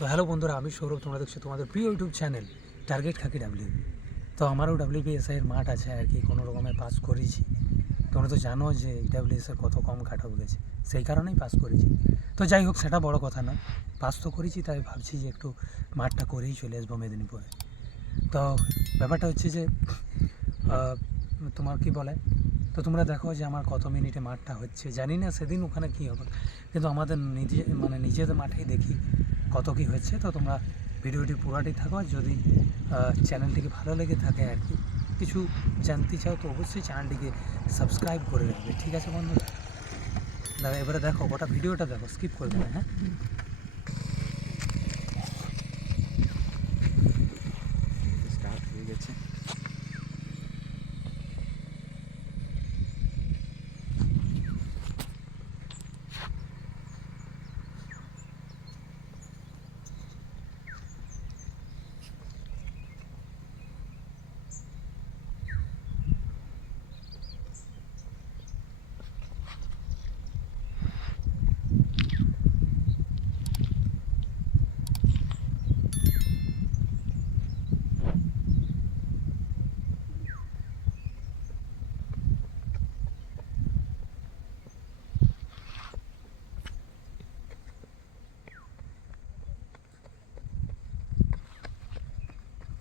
তো হ্যালো বন্ধুরা, আমি সৌরভ, তোমরা দেখছ তোমাদের প্রিয় YouTube channel target khaki W তো আমারও ডাব্লিউবিএসআই এর মাঠ আছে আর কি, কোনো রকমে পাস করেছি। তোমরা তো জানো যে ডাব্লিউএস এর কত কম কাট গেছে, সেই কারণেই পাস করেছি। তো যাই হোক, সেটা বড় কথা না পাস তো করেছি, তাই ভাবছি যে একটু মাঠটা করেই চলে আসব মেদিনীপুরে। তো ব্যাপারটা হচ্ছে যে তোমার কি বলে? তো তোমরা দেখো যে আমার কত মিনিটে মাঠটা হচ্ছে, জানি না সেদিন ওখানে কী হবে কিন্তু আমাদের নিজে মানে নিজেদের মাঠেই দেখি কত কী হয়েছে, তো তোমরা ভিডিওটি পুরাটি থাকো। যদি চ্যানেলটিকে ভালো লেগে থাকে আর কি, কিছু জানতে চাও, তো অবশ্যই চ্যানেলটিকে সাবস্ক্রাইব করে রাখবে। ঠিক আছে বন্ধুরা? দাদা, এবারে দেখো, গোটা ভিডিওটা দেখো, স্কিপ করবে হ্যাঁ স্টার্ট হয়ে গেছে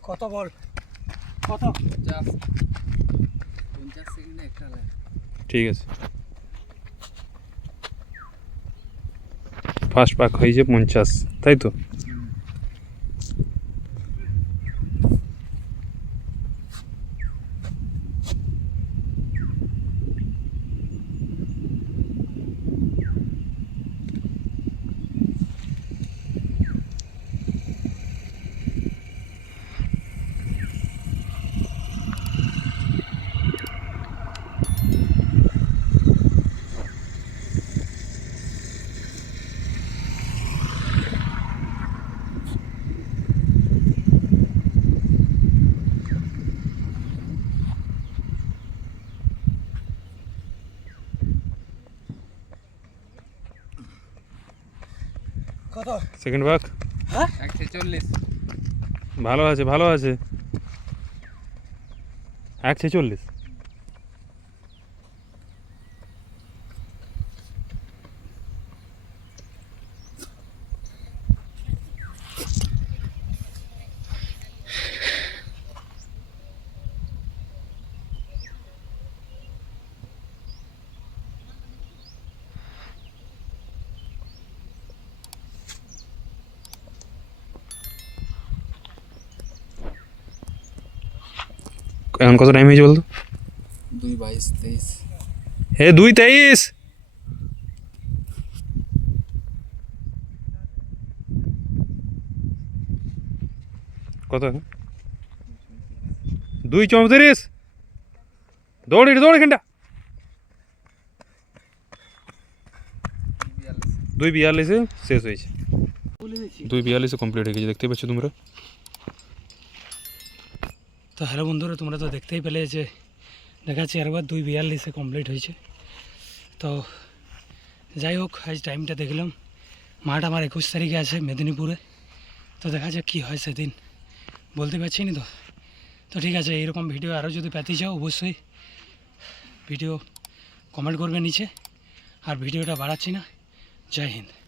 কত বল? কত? ঠিক আছে। ফার্স্ট পাক হয়েছে পঞ্চাশ তাই তো? সেকেন্ড হ্যাঁ? ভাগ ভালো আছে ভালো আছে। 146 এখন কত টাইম হয়েছে বলতো? দুই বাইশ তেইশ। হে দুই তেইশ? কত এখন? দুই চৌত্রিশ? দৌড় এটি দৌড় এখানটা। বিয়াল্লিশ দুই বিয়াল্লিশে শেষ হয়েছে। দুই বিয়াল্লিশে কমপ্লিট হয়ে গেছে দেখতে পাচ্ছ তোমরা। তো হ্যালো বন্ধুরা, তোমরা তো দেখতেই পেলে যে দেখাচ্ছি আরেকবার দুই বিয়াল্লিশে কমপ্লিট হয়েছে। তো যাই হোক, আজ টাইমটা দেখলাম। মাঠ আমার একুশ তারিখে আছে মেদিনীপুরে। তো দেখা যাক কী হয় সেদিন। বলতে পারছি না তো? তো ঠিক আছে, এইরকম ভিডিও আরও যদি পেতে চাও, অবশ্যই ভিডিও কমেন্ট করবে নিচে। আর ভিডিওটা বাড়াচ্ছি না। জয় হিন্দ।